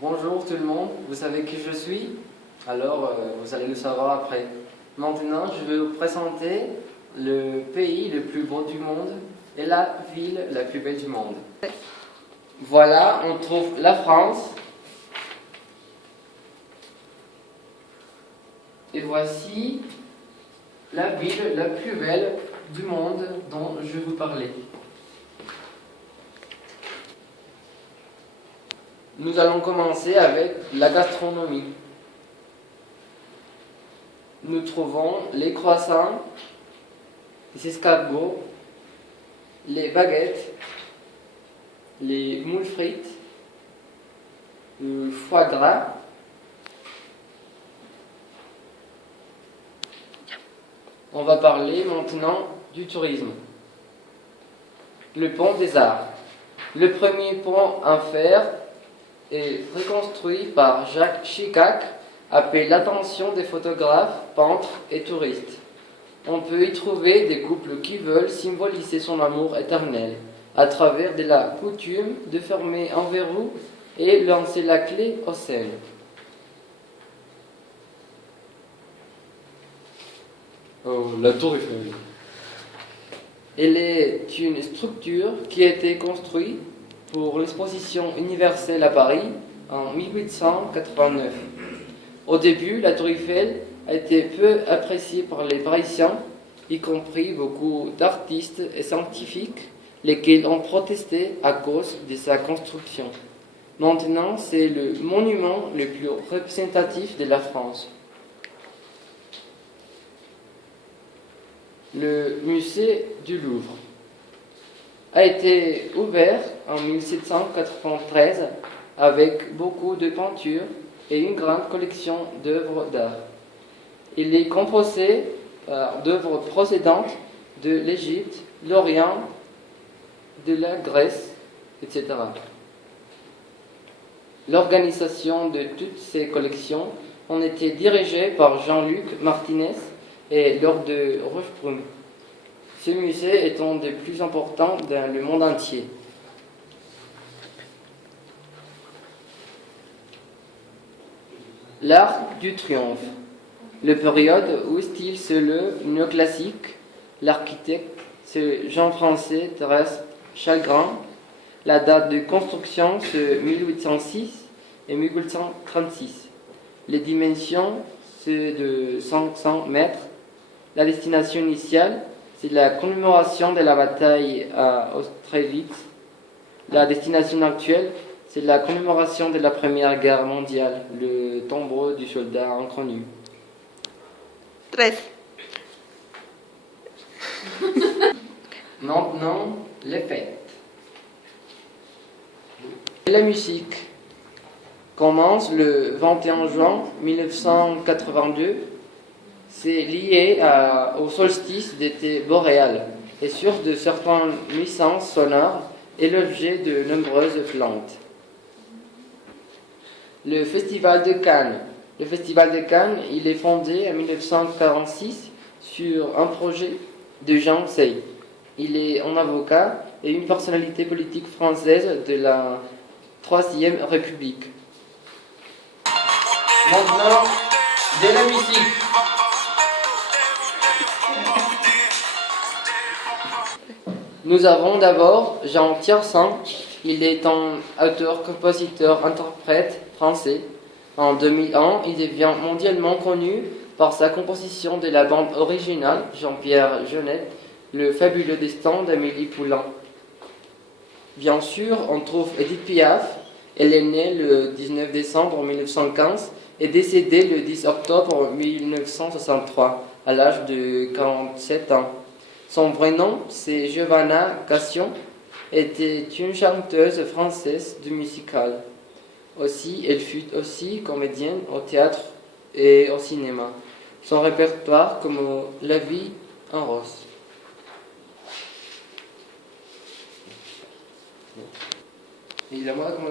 Bonjour tout le monde, vous savez qui je suis? Alors, vous allez le savoir après. Maintenant, je vais vous présenter le pays le plus beau du monde et la ville la plus belle du monde. Voilà, on trouve la France. Et voici la ville la plus belle du monde dont je vais vous parler. Nous allons commencer avec la gastronomie. Nous trouvons les croissants, les escargots, les baguettes, les moules frites, le foie gras. On va parler maintenant du tourisme. Le pont des Arts. Le premier pont en fer est reconstruit par Jacques Chiccax, appelle l'attention des photographes, peintres et touristes. On peut y trouver des couples qui veulent symboliser son amour éternel, à travers de la coutume de fermer un verrou et lancer la clé au sel. Oh, la tour Eiffel. Elle est une structure qui a été construite pour l'exposition universelle à Paris en 1889. Au début, la tour Eiffel a été peu appréciée par les Parisiens, y compris beaucoup d'artistes et scientifiques, lesquels ont protesté à cause de sa construction. Maintenant, c'est le monument le plus représentatif de la France. Le musée du Louvre a été ouvert en 1793 avec beaucoup de peintures et une grande collection d'œuvres d'art. Il est composé d'œuvres procédantes de l'Égypte, l'Orient, de la Grèce, etc. L'organisation de toutes ces collections a été dirigée par Jean-Luc Martinez et Laure de Rochebrune. Ce musée est un des plus importants dans le monde entier. L'Arc du Triomphe. La période où style c'est le néoclassique. L'architecte, c'est Jean-François Thérèse Chalgrin. La date de construction, c'est 1806 et 1836. Les dimensions, c'est de 500 mètres. La destination initiale, c'est la commémoration de la bataille à Austerlitz. La destination actuelle, c'est la commémoration de la Première Guerre mondiale, le tombeau du soldat inconnu. 13. Maintenant, les fêtes. La musique commence le 21 juin 1982. C'est lié au solstice d'été boréal et sur de certaines nuisances sonores et l'objet de nombreuses plantes. Le Festival de Cannes. Le Festival de Cannes, il est fondé en 1946 sur un projet de Jean Sey. Il est un avocat et une personnalité politique française de la Troisième République. Maintenant, de la musique. Nous avons d'abord Jean Tiersin. Il est un auteur, compositeur, interprète français. En 2001, il devient mondialement connu par sa composition de la bande originale Jean-Pierre Jeunet, Le fabuleux destin d'Amélie Poulain. Bien sûr, on trouve Edith Piaf. Elle est née le 19 décembre 1915 et décédée le 10 octobre 1963 à l'âge de 47 ans. Son vrai nom, c'est Giovanna Cassion, était une chanteuse française de musical. Aussi, elle fut aussi comédienne au théâtre et au cinéma. Son répertoire comme La vie en rose. Et la mode, comment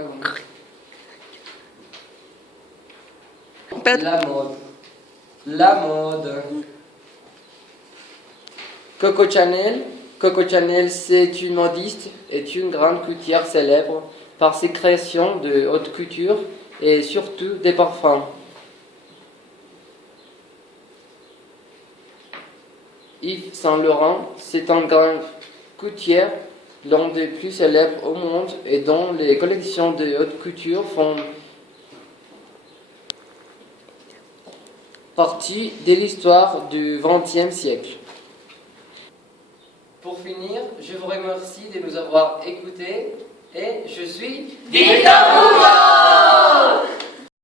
la mode. La mode. Coco Chanel, c'est une modiste et une grande couturière célèbre par ses créations de haute couture et surtout des parfums. Yves Saint Laurent, c'est un grand couturier, l'un des plus célèbres au monde et dont les collections de haute couture font partie de l'histoire du XXe siècle. Pour finir, je vous remercie de nous avoir écoutés et je suis Victor Hugo!